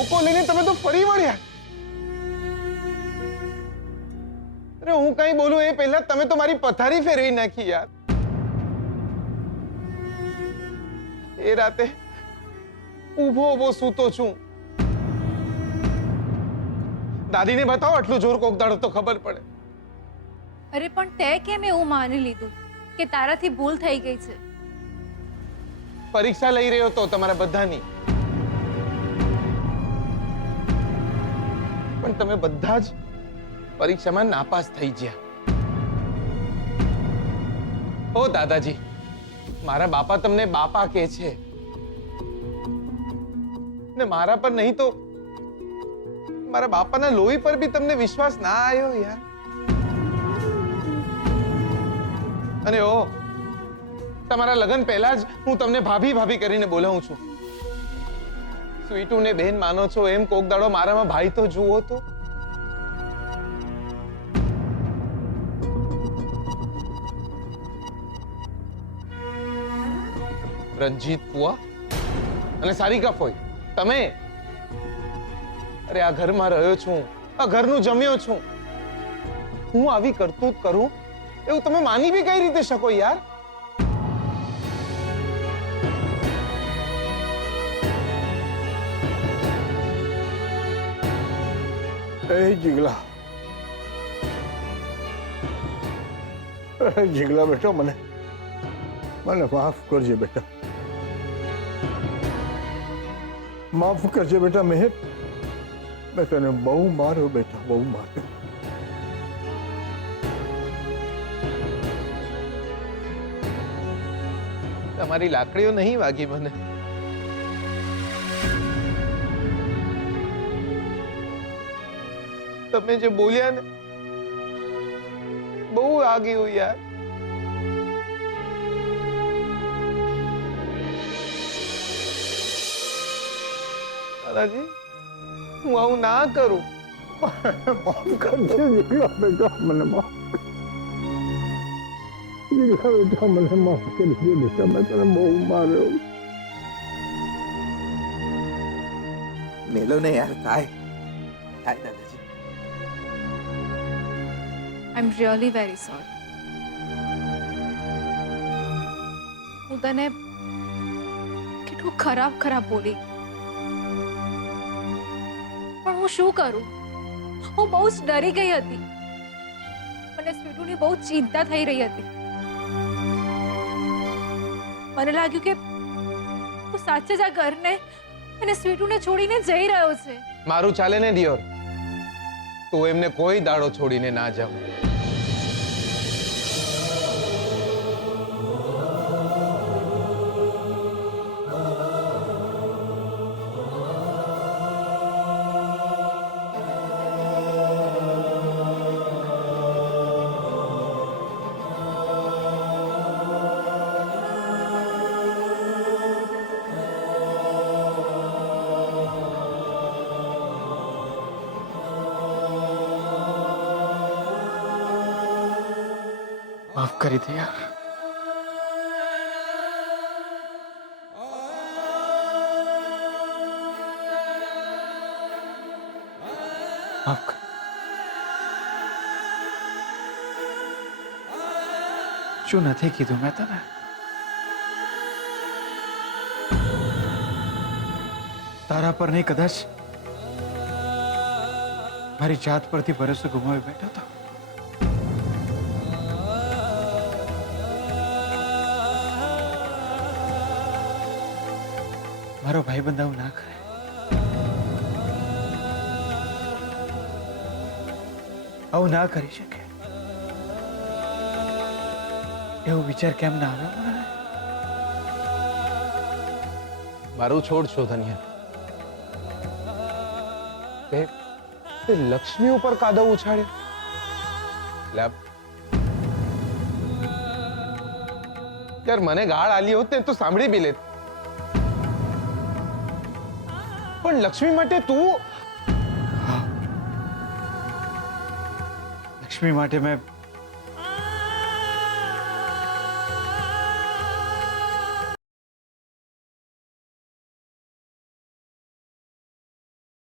ધોકો લઈને તમે તો ફરી વળ્યા. અરે હું કઈ બોલું એ પહેલા તમે તો મારી પથારી ફેરવી નાખી યાર. એ રાતે ઊભો ઊભો સૂતો છું. દાદીને બતાવો આટલું જોર કોક દાડો તો ખબર પડે. અરે પણ તે કેમ એવું માની લીધું કે તારાથી ભૂલ થઈ ગઈ છે? પરીક્ષા લઈ રહ્યો હતો તમારા બધાની, પણ તમે બધા જ પરીક્ષામાં નાપાસ થઈ ગયા. ઓ દાદાજી, મારા બાપા તમને બાપા કહે છે ને મારા પર નહીં તો મારા બાપાના લોહી પર બી તમને વિશ્વાસ ના આવ્યો યાર. અને ઓ તમારા લગ્ન પહેલા જ હું તમને ભાભી ભાભી કરીને બોલાવું છું. સ્વીટુ ને બહેન માનો છો એમ કોક દાડો મારામાં ભાઈ તો જુઓ તો. રંજીત પુઆ અને સારિકા ફોઈ, તમે અરે આ ઘરમાં રહ્યો છું, આ ઘરનું જમ્યો છું, હું આવી કરતૂત કરું એવું તમે માની બી કઈ રીતે શકો યાર? જીગલા, જીગલા બેટા, મને માફ કરજે બેટા, માફ કરજે બેટા. મેં તને બહુ માર્યો બેટા, બહુ માર્યો. તમારી લાકડીઓ નહીં વાગી મને. તમે જે બોલ્યા ને બહુ વાગ્યું યાર. દાદાજી, હું આવું ના કરું. માફ કરજે જીગલા બેટા, મને માફ. જીગલા બેટા, મને માફ કરજે બેટા, મેં તને બહુ માર્યો. મેલો ને યાર, થાય દાદાજી. આઈ એમ રિયલી વેરી સોરી. હું તને કેટલું ખરાબ બોલી, પણ હું શું કરું? હું બહુ જ ડરી ગઈ હતી. મને સ્વીટુની બહુ ચિંતા થઈ રહી હતી. મને લાગ્યું કે હું સાચે જ આ ઘરને અને સ્વીટુને છોડીને જઈ રહ્યો છે. મારું ચાલે ને દિયોર, તું એમને કોઈ દાડો છોડીને ના જાવ. माफ કરી દે યાર. માફ કર. શું નથી કીધું મેં તને? તારા પર નહીં, કદાચ મારી જાત પરથી ભરોસો ગુમાવી બેઠો તો. મારો ભાઈબંધ આવું ના કરે. આવું ના કરી શકે. એવો વિચાર કેમ ના આવ્યો મને? મારું છોડ છો ધન્ય. તે લક્ષ્મી ઉપર કાદવ ઉછાળ્યો. યાર, મને ગાળ આલી હોત ને તો સાંભળી બી લેત, પણ લક્ષ્મી માટે તું લક્ષ્મી માટે મેં